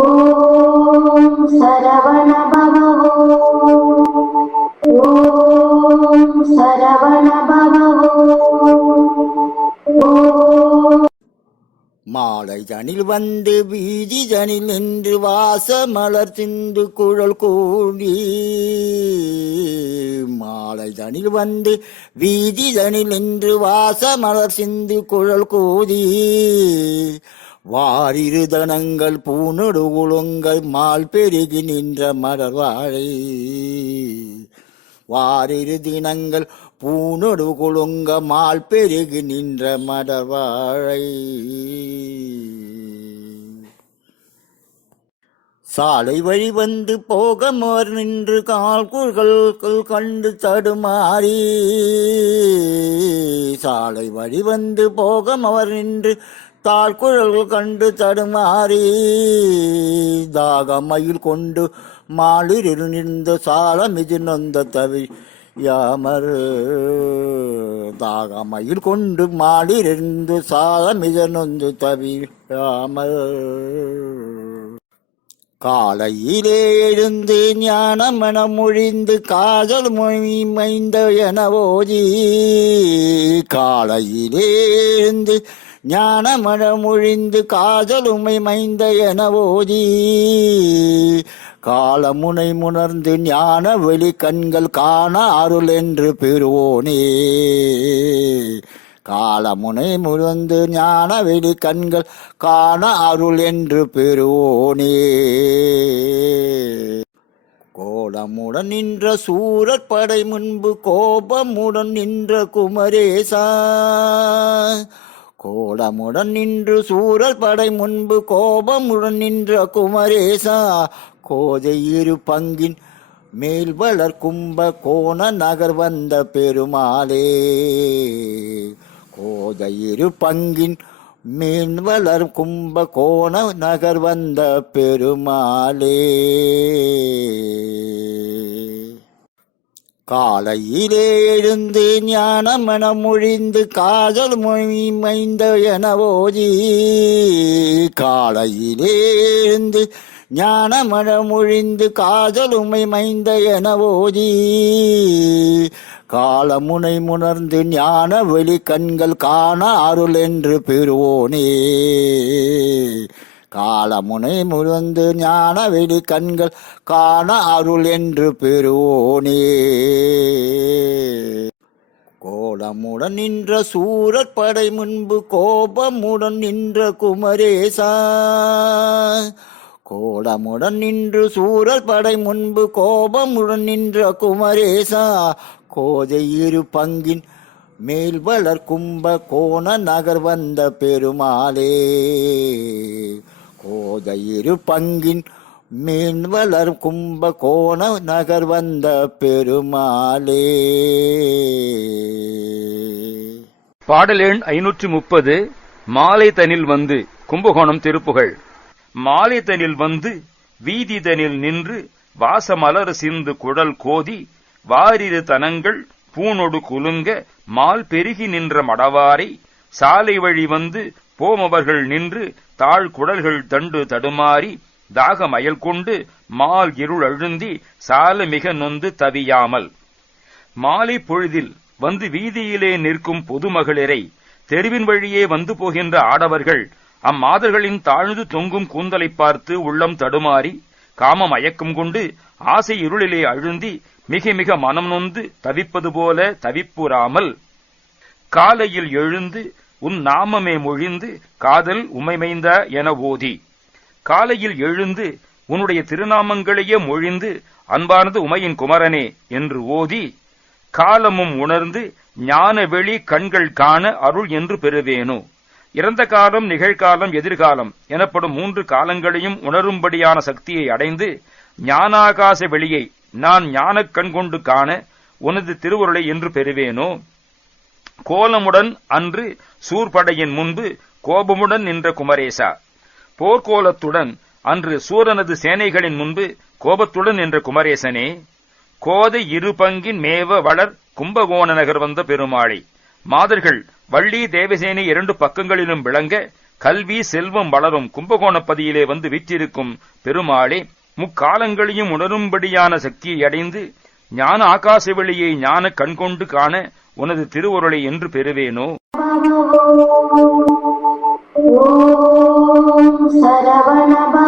ஓம் சரவண பவ ஓம் சரவண பவ மாலை தனில் வந்து வீதி தனில் நின்று வாச மலர் சிந்து குழல் கூடி. மாலை தனில் வந்து வீதி தனில் நின்று வாச மலர் சிந்து குழல் கூதி வாரிருதனங்கள் பூனடு உளுங்கள் மால் பெருகி நின்ற மலர் வாழை. வாரிரு தினங்கள் பூனொடு குலுங்க மால் பெருகு நின்ற மடவாழை சாலை வழி வந்து போக மோர் நின்று கால்குள்கள் கண்டு தடுமாறி. சாலை வழி வந்து போக அவர் நின்று தாழ்குழல்கள் கண்டு தடுமாறி. தாகமயில் கொண்டு மாளிரில் நின்ற சாலமிது இது நொந்த தவி யாமரு தாகமயில் கொண்டு மாளிருந்து சாலம் இது நொந்து காலையிலே எழுந்து ஞான மனம் ஒழிந்து காதல் மொழி மைந்த என ஓதி காலையிலே எழுந்து ஞானமன மனம் காதல் உமை மைந்த என ஓதி காலமுனை முணர்ந்து ஞான வெளி கண்கள் காண அருள் என்று பெறுவோனே. காலமுனை முழந்து ஞான வெளி கண்கள் காண அருள் என்று பெறுவோனே. கோலமுடன் நின்ற சூரர் படை முன்பு கோபமுடன் நின்ற குமரேசா. கோலமுடன் நின்று சூரர் படை முன்பு கோபமுடன் நின்ற குமரேசா. கோதை இரு பங்கின் மேல் வளர் கும்ப கோண நகர் வந்த பெருமாளே. கோதையிரு பங்கின் மீன் வளர் கும்ப கோண நகர் வந்த பெருமாளே. காலையிலே எழுந்து ஞான மனம் ஒழிந்து காதல் மொழி மைந்த என ஓதி காலையிலே எழுந்து ஞானமழமொழிந்து காதலுமை மைந்த என ஓதி காலமுனை முணர்ந்து ஞான வெளி கண்கள் காண அருள் என்று பெறுவோனே. காலமுனை முழந்து ஞான வெளி கண்கள் காண அருள் என்று பெறுவோனே. கோலமுடன் நின்ற சூரற் படை முன்பு கோபமுடன் நின்ற குமரேசா கோலமுடன் நின்று சூரல் படை முன்பு கோபமுடன் நின்ற குமரேசா. கோதை இரு பங்கின் மேல் வளர் கும்ப கோண நகர் வந்த பெருமாளே. கோதை இரு பங்கின் மேல் வளர் கும்ப கோண நகர் வந்த பெருமாளே. பாடல் எண் ஐநூற்றி முப்பது மாலை தனில் வந்து கும்பகோணம் திருப்புகழ். மாலைதனில் வந்து வீதிதனில் நின்று வாசமலர் சிந்து குழல் கோதி வாரிரு தனங்கள் பூனொடு குலுங்க மால் பெருகி நின்ற மடவாரை சாலை வழி வந்து போமவர்கள் நின்று தாழ் குடல்கள் தண்டு தடுமாறி தாகமயல் கொண்டு மால் இருள் அழுந்தி சால மிக நொந்து தவியாமல். மாலை பொழுதில் வந்து வீதியிலே நிற்கும் பொதுமகளிரை தெருவின் வழியே வந்து போகின்ற ஆடவர்கள் அம்மாதர்களின் தாழ்ந்து தொங்கும் கூந்தலைப் பார்த்து உள்ளம் தடுமாறி காம மயக்கம் கொண்டு ஆசை இருளிலே அழுந்தி மிக மிக மனம் நொந்து தவிப்பது போல தவிப்புறாமல் காலையில் எழுந்து உன் நாமமே மொழிந்து காதல் உமைமைந்த என ஓதி காலையில் எழுந்து உன்னுடைய திருநாமங்களையே மொழிந்து அன்பானது உமையின் குமரனே என்று ஓதி காலமும் உணர்ந்து ஞான வெளி கண்கள் காண அருள் என்று பெறுவேனோ? இறந்த காலம் நிகழ்காலம் எதிர்காலம் எனப்படும் மூன்று காலங்களையும் உணரும்படியான சக்தியை அடைந்து ஞானாகாச வெளியை நான் ஞானக் கண்கொண்டு காண உனது திருவுருளை என்று பெறுவேனோ? கோலமுடன் அன்று சூர்படையின் முன்பு கோபமுடன் நின்ற குமரேசா. போர்க்கோலத்துடன் அன்று சூரனது சேனைகளின் முன்பு கோபத்துடன் நின்ற குமரேசனே. கோதை இரு பங்கின் மேவ வளர் கும்பகோண நகர் வந்த பெருமாளை மாதர்கள் வள்ளி தேவசேனை இரண்டு பக்கங்களிலும் விளங்க கல்வி செல்வம் வளரும் கும்பகோணப்பதியிலே வந்து வீற்றிருக்கும் பெருமாளே முக்காலங்களையும் உணரும்படியான சக்தியை அடைந்து ஞான ஆகாச வெளியை ஞான கண்கொண்டு காண உனது திருவுருளை என்று பெறுவேனோ? சரவணபா